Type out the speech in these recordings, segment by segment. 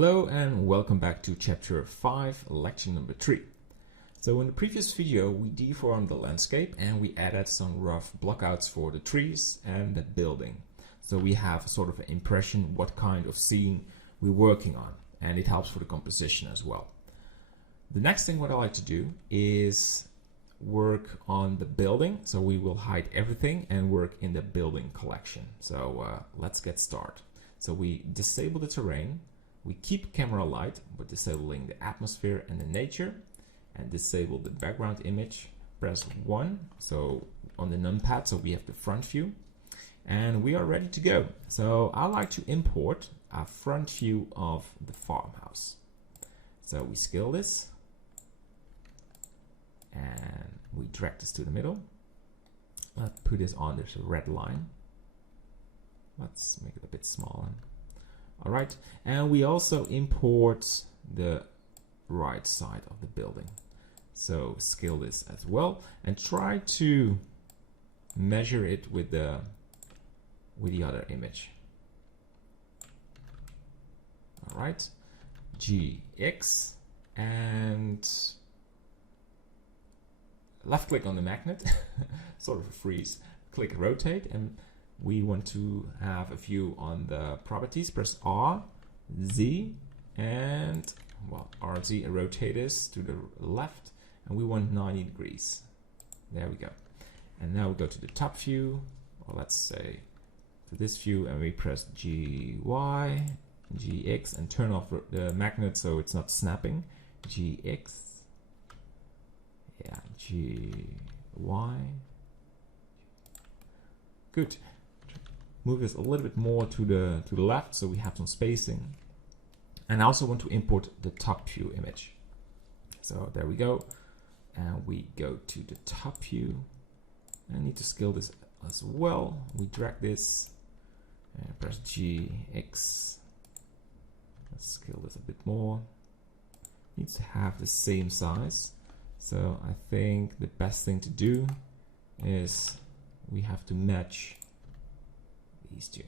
Hello and welcome back to chapter 5, lecture number 3. So in the previous video we deformed the landscape and we added some rough blockouts for the trees and the building. So we have a sort of an impression what kind of scene we're working on, and it helps for the composition as well. The next thing what I like to do is work on the building. So we will hide everything and work in the building collection. So let's get started. So we disable the terrain. We keep camera light, but disabling the atmosphere and the nature, and disable the background image. Press 1, so on the numpad, so we have the front view, and we are ready to go. So I like to import a front view of the farmhouse. So we scale this, and we drag this to the middle. Let's put this on this red line. Let's make it a bit smaller. All right, and we also import the right side of the building. So scale this as well and try to measure it with the other image. All right, GX, and left click on the magnet, sort of a freeze, click rotate, and we want to have a view on the properties. Press R, Z, and well, RZ, rotate this to the left, and we want 90 degrees. There we go. And now we go to the top view, or let's say to this view, and we press GY, GX, and turn off the magnet so it's not snapping. GX, yeah, GY. Good. Move this a little bit more to the left so we have some spacing. And I also want to import the top view image. So there we go. And we go to the top view. I need to scale this as well. We drag this and press GX. Let's scale this a bit more. Needs to have the same size. So I think the best thing to do is we have to match these two.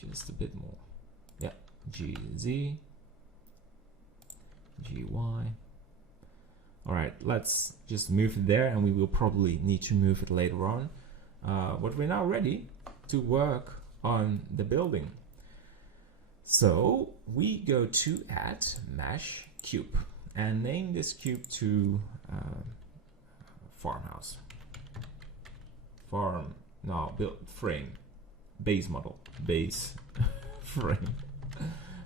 Just a bit more. Yeah, GZ, GY. All right, let's just move it there, and we will probably need to move it later on. But we're now ready to work on the building. So we go to add mesh cube and name this cube to farmhouse. Build frame, base model, base frame,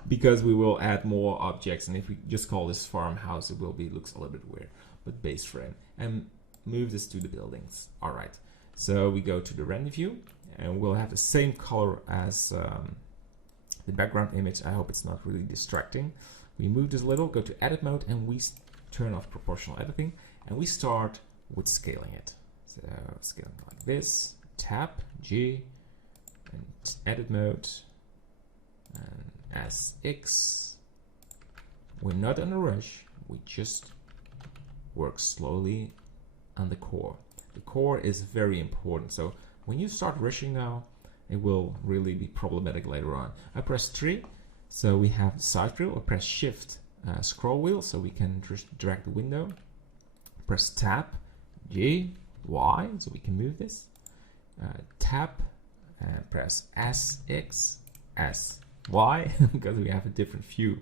because we will add more objects, and if we just call this farmhouse, it will be looks a little bit weird. But base frame, and move this to the buildings. All right, so we go to the render view, and we'll have the same color as the background image. I hope it's not really distracting. We move this a little, go to edit mode, and we turn off proportional editing, and we start with scaling it. So scaling like this, tab, G, and edit mode, and SX. We're not in a rush, we just work slowly on the core. The core is very important, so when you start rushing now, it will really be problematic later on. I press 3, so we have the side wheel, or press Shift, scroll wheel, so we can just drag the window. Press Tab, G, Y, so we can move this. Tap and press SX, S, Y, because we have a different view.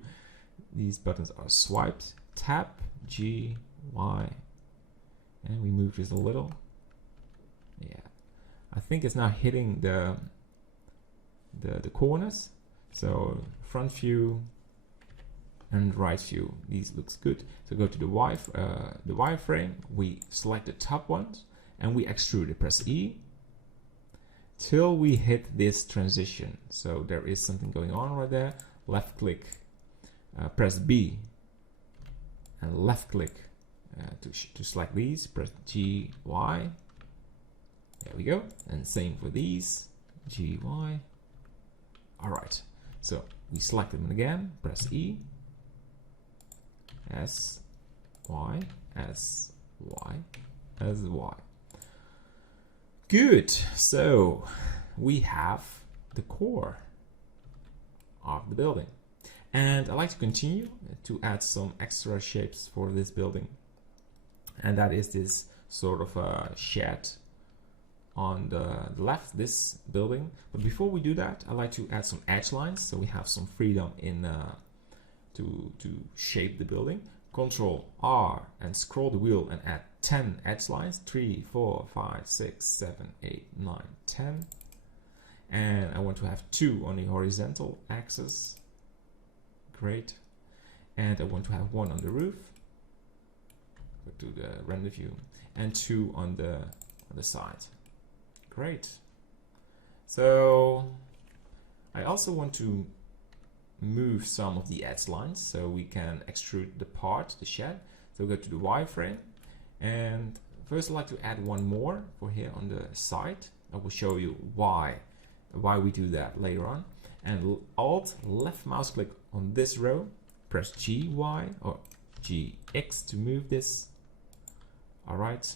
These buttons are swiped. Tap, G, Y, and we move this a little. Yeah, I think it's now hitting the corners. So front view and right view, these looks good. So go to the wireframe, we select the top ones, and we extrude it. Press E till we hit this transition. So there is something going on right there. Left click, press B, and left click to select these. Press G, Y. There we go. And same for these. G, Y. All right. So we select them again. Press E. S, Y, S, Y, S, Y. Good. So we have the core. of the building. And I like to continue to add some extra shapes for this building. And that is this sort of a shed on the left, this building. But before we do that, I like to add some edge lines so we have some freedom in to shape the building. Control R and scroll the wheel and add 10 edge lines. 3, 4, 5, 6, 7, 8, 9, 10. And I want to have 2 on the horizontal axis. Great. And I want to have 1 on the roof. Go to the render view. And 2 on the side. Great. So I also want to move some of the edge lines so we can extrude the part, the shed. So go to the wireframe, and first I'd like to add 1 more for here on the side. I will show you why we do that later on. And Alt left mouse click on this row, press GY or GX to move this. All right.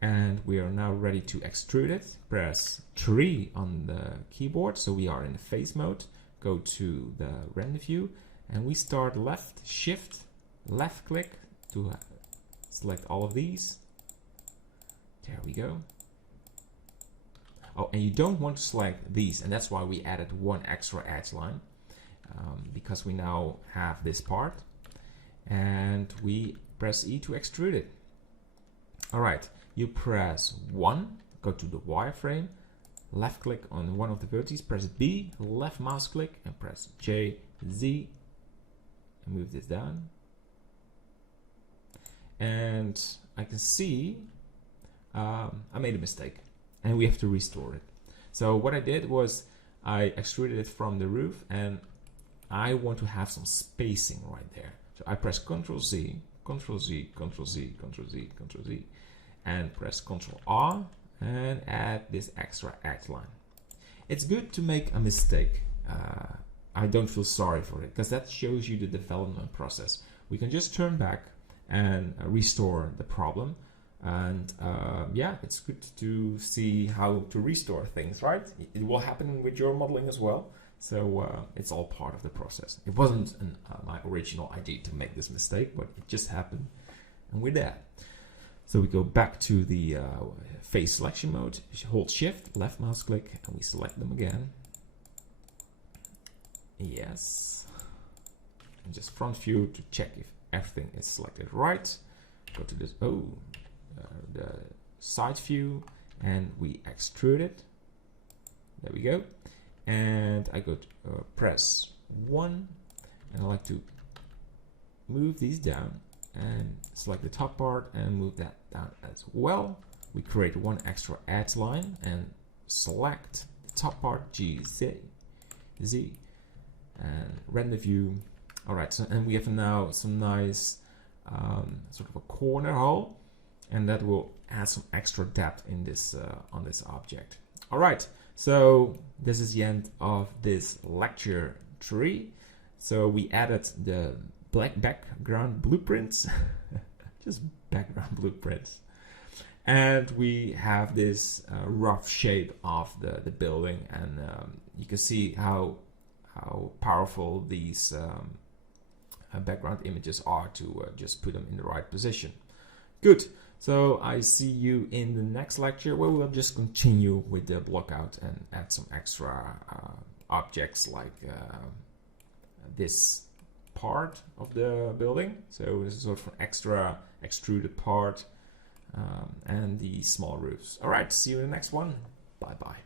And we are now ready to extrude it. Press 3 on the keyboard, so we are in the face mode. Go to the render view, and we start left, shift, left click to select all of these. There we go. Oh, and you don't want to select these, and that's why we added 1 extra edge line, because we now have this part, and we press E to extrude it. All right. You press 1, go to the wireframe, left click on one of the vertices, press B, left mouse click, and press J, Z, and move this down. And I can see I made a mistake, and we have to restore it. So what I did was I extruded it from the roof, and I want to have some spacing right there. So I press Ctrl Z, Ctrl Z, Ctrl Z, Ctrl Z, Ctrl Z, and press Ctrl R and add this extra edge line. It's good to make a mistake. I don't feel sorry for it, because that shows you the development process. We can just turn back and restore the problem. And yeah, it's good to see how to restore things, right? It will happen with your modeling as well. So it's all part of the process. It wasn't my original idea to make this mistake, but it just happened, and we're there. So we go back to the face selection mode, hold shift, left mouse click, and we select them again. Yes. And just front view to check if everything is selected right. Go to this, the side view, and we extrude it. There we go. And I go to press 1, and I like to move these down and select the top part and move that down as well. We create 1 extra edge line and select the top part, Z, and render view. All right, so and we have now some nice sort of a corner hole, and that will add some extra depth in this on this object. All right, so this is the end of this lecture 3. So we added the black background blueprints, just background blueprints, and we have this rough shape of the building, and you can see how powerful these background images are to just put them in the right position. Good. So I see you in the next lecture, where we'll just continue with the block out and add some extra objects like this part of the building. So this is sort of an extra extruded part, and the small roofs. All right, see you in the next one. Bye bye.